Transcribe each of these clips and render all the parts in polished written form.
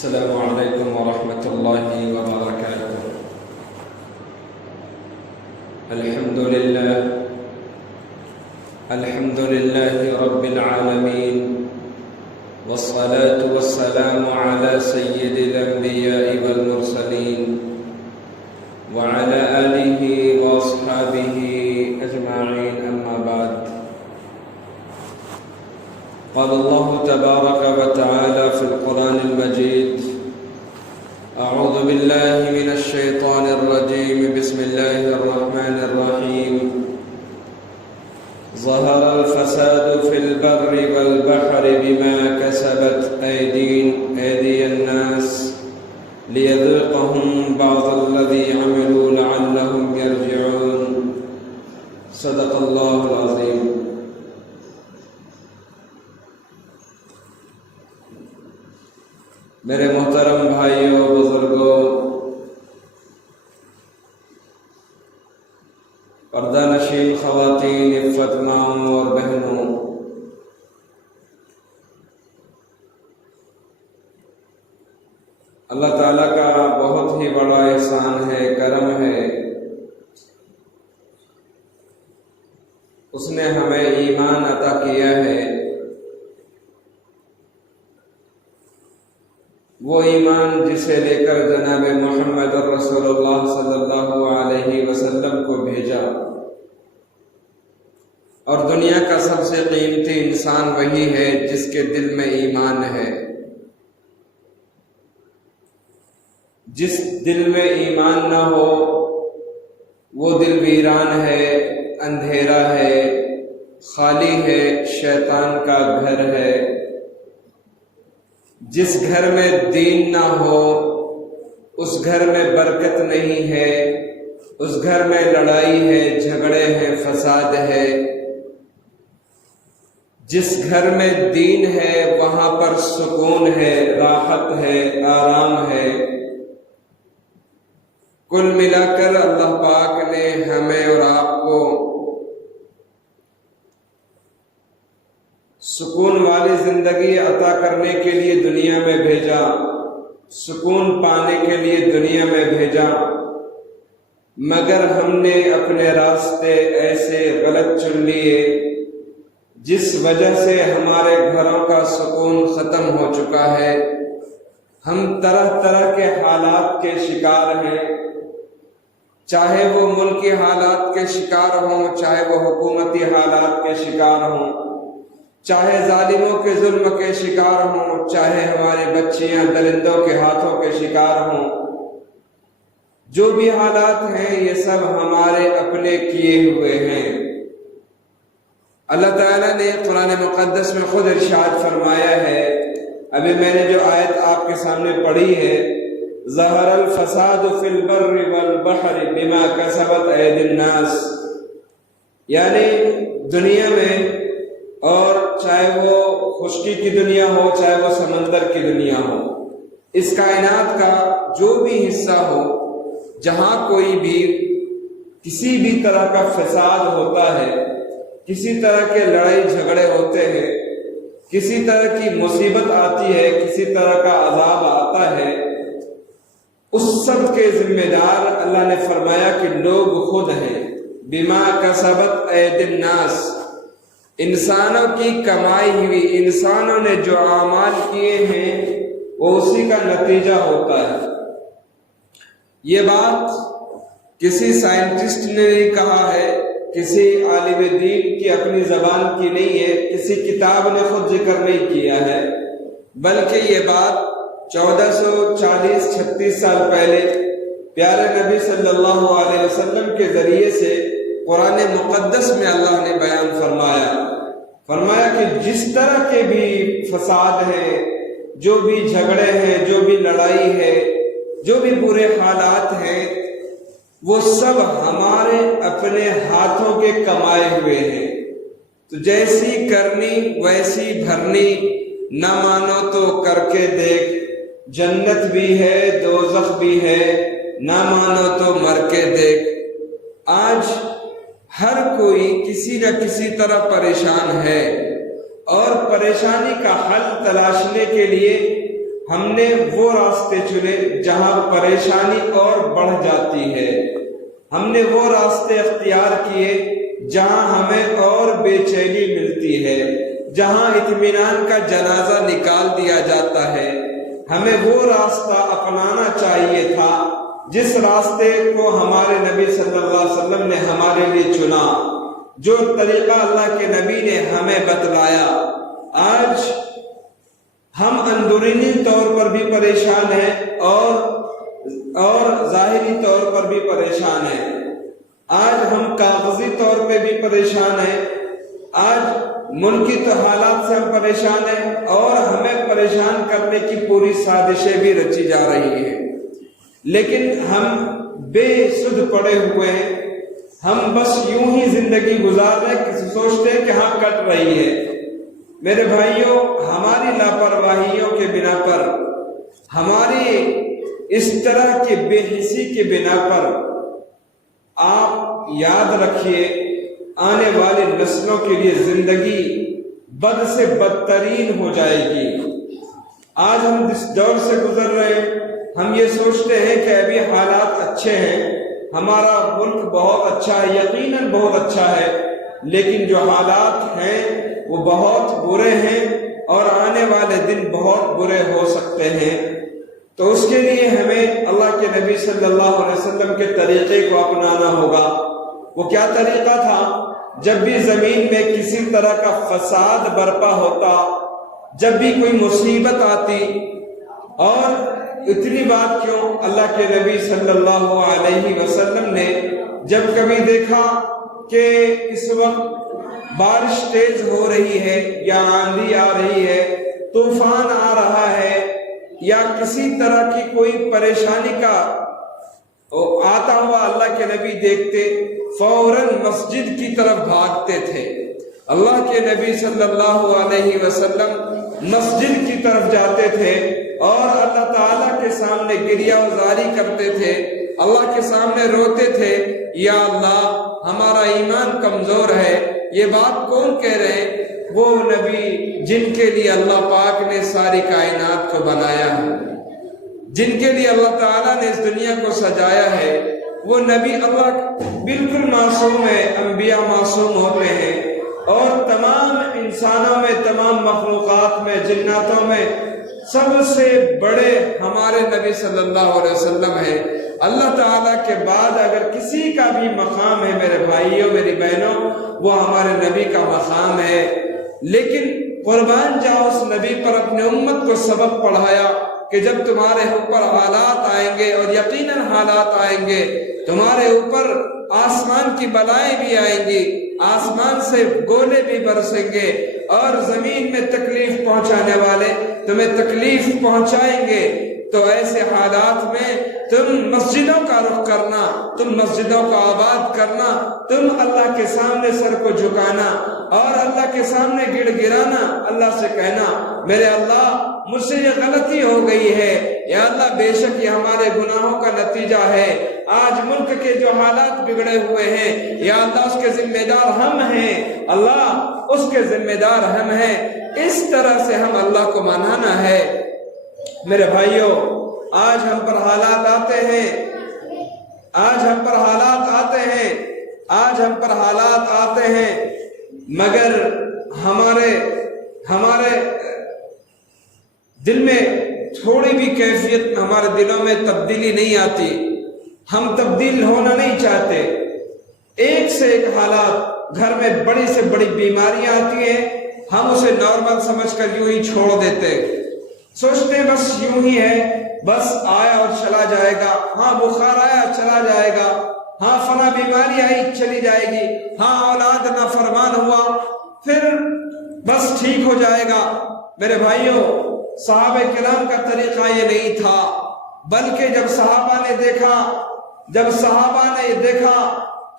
السلام عليكم ورحمة الله وبركاته. الحمد لله رب العالمين، والصلاة والسلام على سيد الأنبياء والمرسلين وعلى آله وأصحابه أجمعين، أما بعد. قال الله تبارك وتعالى في القرآن المجيد: أعوذ بالله من الشيطان الرجيم، بسم الله الرحمن الرحيم. ظهر الفساد في البر والبحر بما كسبت أيدي الناس ليذيقهم بعض الذي عملوا لعلهم يرجعون. صدق الله العظيم. میرے محترم بھائیوں، بزرگوں، پردہ نشین خواتین، عفت ماؤں اور بہنوں، اللہ تعالیٰ کا بہت ہی بڑا احسان ہے، کرم ہے. اس نے ہمیں ایمان عطا کیا ہے. وہ ایمان جسے لے کر جناب محمد رسول اللہ صلی اللہ علیہ وسلم کو بھیجا، اور دنیا کا سب سے قیمتی انسان وہی ہے جس کے دل میں ایمان ہے. جس دل میں ایمان نہ ہو وہ دل ویران ہے، اندھیرا ہے، خالی ہے، شیطان کا گھر ہے. جس گھر میں دین نہ ہو اس گھر میں برکت نہیں ہے، اس گھر میں لڑائی ہے، جھگڑے ہیں، فساد ہے. جس گھر میں دین ہے وہاں پر سکون ہے، راحت ہے، آرام ہے. کل ملا کر اللہ پاک نے ہمیں اور آپ کو سکون والی زندگی عطا کرنے کے لیے دنیا میں بھیجا، سکون پانے کے لیے دنیا میں بھیجا، مگر ہم نے اپنے راستے ایسے غلط چن لیے جس وجہ سے ہمارے گھروں کا سکون ختم ہو چکا ہے. ہم طرح طرح کے حالات کے شکار ہیں، چاہے وہ ملکی حالات کے شکار ہوں، چاہے وہ حکومتی حالات کے شکار ہوں، چاہے ظالموں کے ظلم کے شکار ہوں، چاہے ہماری بچیاں درندوں کے ہاتھوں کے شکار ہوں. جو بھی حالات ہیں یہ سب ہمارے اپنے کیے ہوئے ہیں. اللہ تعالیٰ نے قرآن مقدس میں خود ارشاد فرمایا ہے. ابھی میں نے جو آیت آپ کے سامنے پڑھی ہے، ظہر الفساد فی البر والبحر بما کسبت ایدی الناس، یعنی دنیا میں، اور چاہے وہ خشکی کی دنیا ہو، چاہے وہ سمندر کی دنیا ہو، اس کائنات کا جو بھی حصہ ہو، جہاں کوئی بھی کسی بھی طرح کا فساد ہوتا ہے، کسی طرح کے لڑائی جھگڑے ہوتے ہیں، کسی طرح کی مصیبت آتی ہے، کسی طرح کا عذاب آتا ہے، اس سب کے ذمہ دار اللہ نے فرمایا کہ لوگ خود ہیں. بما کسبت ایدی الناس، انسانوں کی کمائی ہوئی، انسانوں نے جو اعمال کیے ہیں وہ اسی کا نتیجہ ہوتا ہے. یہ بات کسی سائنٹسٹ نے نہیں کہا ہے، کسی عالم دین کی اپنی زبان کی نہیں ہے، کسی کتاب نے خود ذکر نہیں کیا ہے، بلکہ یہ بات 1440-36 سال پہلے پیارے نبی صلی اللہ علیہ وسلم کے ذریعے سے قرآن مقدس میں اللہ نے بیان فرمایا کہ جس طرح کے بھی فساد ہیں، جو بھی جھگڑے ہیں، جو بھی لڑائی ہے، جو بھی برے حالات ہیں، وہ سب ہمارے اپنے ہاتھوں کے کمائے ہوئے ہیں. تو جیسی کرنی ویسی بھرنی، نہ مانو تو کر کے دیکھ، جنت بھی ہے دوزخ بھی ہے، نہ مانو تو مر کے دیکھ. آج ہر کوئی کسی نہ کسی طرح پریشان ہے، اور پریشانی کا حل تلاشنے کے لیے ہم نے وہ راستے چنے جہاں پریشانی اور بڑھ جاتی ہے، ہم نے وہ راستے اختیار کیے جہاں ہمیں اور بے چینی ملتی ہے، جہاں اطمینان کا جنازہ نکال دیا جاتا ہے۔ ہمیں وہ راستہ اپنانا چاہیے تھا جس راستے کو ہمارے نبی صلی اللہ علیہ وسلم نے ہمارے لیے چنا، جو طریقہ اللہ کے نبی نے ہمیں بتلایا۔ آج ہم اندرونی طور پر بھی پریشان ہیں اور ظاہری طور پر بھی پریشان ہیں۔ آج ہم کاغذی طور پہ بھی پریشان ہیں، آج ملکی تو حالات سے ہم پریشان ہیں، اور ہمیں پریشان کرنے کی پوری سازشیں بھی رچی جا رہی ہیں، لیکن ہم بے سدھ پڑے ہوئے ہیں۔ ہم بس یوں ہی زندگی گزار رہے ہیں، سوچتے ہیں کہ ہاں کٹ رہی ہے۔ میرے بھائیوں، ہماری لاپرواہیوں کے بنا پر، ہماری اس طرح کی بے حسی کے بنا پر، آپ یاد رکھیے آنے والی نسلوں کے لیے زندگی بد سے بدترین ہو جائے گی۔ آج ہم جس دور سے گزر رہے ہیں، ہم یہ سوچتے ہیں کہ ابھی حالات اچھے ہیں، ہمارا ملک بہت اچھا ہے، یقیناً بہت اچھا ہے، لیکن جو حالات ہیں وہ بہت برے ہیں اور آنے والے دن بہت برے ہو سکتے ہیں۔ تو اس کے لیے ہمیں اللہ کے نبی صلی اللہ علیہ وسلم کے طریقے کو اپنانا ہوگا۔ وہ کیا طریقہ تھا؟ جب بھی زمین میں کسی طرح کا فساد برپا ہوتا، جب بھی کوئی مصیبت آتی، اور اتنی بات کیوں، اللہ کے نبی صلی اللہ علیہ وسلم نے جب کبھی دیکھا کہ اس وقت بارش تیز ہو رہی ہے، یا آندھی آ رہی ہے، طوفان آ رہا ہے، یا کسی طرح کی کوئی پریشانی کا آتا ہوا اللہ کے نبی دیکھتے، فوراً مسجد کی طرف بھاگتے تھے۔ اللہ کے نبی صلی اللہ علیہ وسلم مسجد کی طرف جاتے تھے اور اللہ تعالیٰ کے سامنے گریہ وزاری کرتے تھے، اللہ کے سامنے روتے تھے، یا اللہ ہمارا ایمان کمزور ہے۔ یہ بات کون کہہ رہے ہیں؟ وہ نبی جن کے لیے اللہ پاک نے ساری کائنات کو بنایا ہے، جن کے لیے اللہ تعالیٰ نے اس دنیا کو سجایا ہے۔ وہ نبی اللہ بالکل معصوم ہے، انبیاء معصوم ہوتے ہیں، اور تمام انسانوں میں، تمام مخلوقات میں، جناتوں میں سب سے بڑے ہمارے نبی صلی اللہ علیہ وسلم ہیں۔ اللہ تعالیٰ کے بعد اگر کسی کا بھی مقام ہے میرے بھائیوں، میری بہنوں، وہ ہمارے نبی کا مقام ہے۔ لیکن قربان جاؤ اس نبی پر، اپنے امت کو سبق پڑھایا کہ جب تمہارے اوپر حالات آئیں گے، اور یقیناً حالات آئیں گے، تمہارے اوپر آسمان کی بلائیں بھی آئیں گی، آسمان سے گولے بھی برسیں گے، اور زمین میں تکلیف پہنچانے والے تمہیں تکلیف پہنچائیں گے۔ تو ایسے حالات میں تم مسجدوں کا رخ کرنا، تم مسجدوں کا آباد کرنا، تم اللہ کے سامنے سر کو جھکانا اور اللہ کے سامنے گڑ گرانا، اللہ سے کہنا میرے اللہ مجھ سے یہ غلطی ہو گئی ہے، یا اللہ بے شک یہ ہمارے گناہوں کا نتیجہ ہے، آج ملک کے جو حالات بگڑے ہوئے ہیں، یا اللہ اس کے ذمہ دار ہم ہیں، اللہ اس کے ذمہ دار ہم ہیں۔ اس طرح سے ہم اللہ کو منانا ہے۔ میرے بھائیوں، آج ہم پر حالات آتے ہیں، آج ہم پر حالات آتے ہیں، آج ہم پر حالات آتے ہیں، مگر ہمارے دل میں تھوڑی بھی کیفیت، ہمارے دلوں میں تبدیلی نہیں آتی، ہم تبدیل ہونا نہیں چاہتے۔ ایک سے ایک حالات، گھر میں بڑی سے بڑی بیماریاں آتی ہیں، ہم اسے نارمل سمجھ کر یوں ہی چھوڑ دیتے، سوچتے ہیں بس یوں ہی ہے، بس آیا اور چلا جائے گا، ہاں بخار آیا چلا جائے گا، ہاں فلاں بیماری آئی چلی جائے گی، ہاں اولاد نافرمان ہوا پھر بس ٹھیک ہو جائے گا۔ میرے بھائیوں، صحابہ کرام کا طریقہ یہ نہیں تھا، بلکہ جب صحابہ نے یہ دیکھا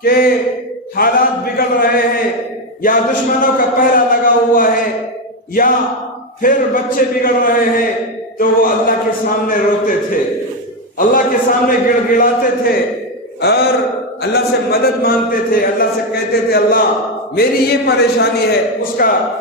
کہ حالات بگڑ رہے ہیں، یا دشمنوں کا پہرا لگا ہوا ہے، یا پھر بچے بگڑ رہے ہیں، تو وہ اللہ کے سامنے روتے تھے، اللہ کے سامنے گڑ گڑاتے تھے، اور اللہ سے مدد مانگتے تھے، اللہ سے کہتے تھے اللہ میری یہ پریشانی ہے، اس کا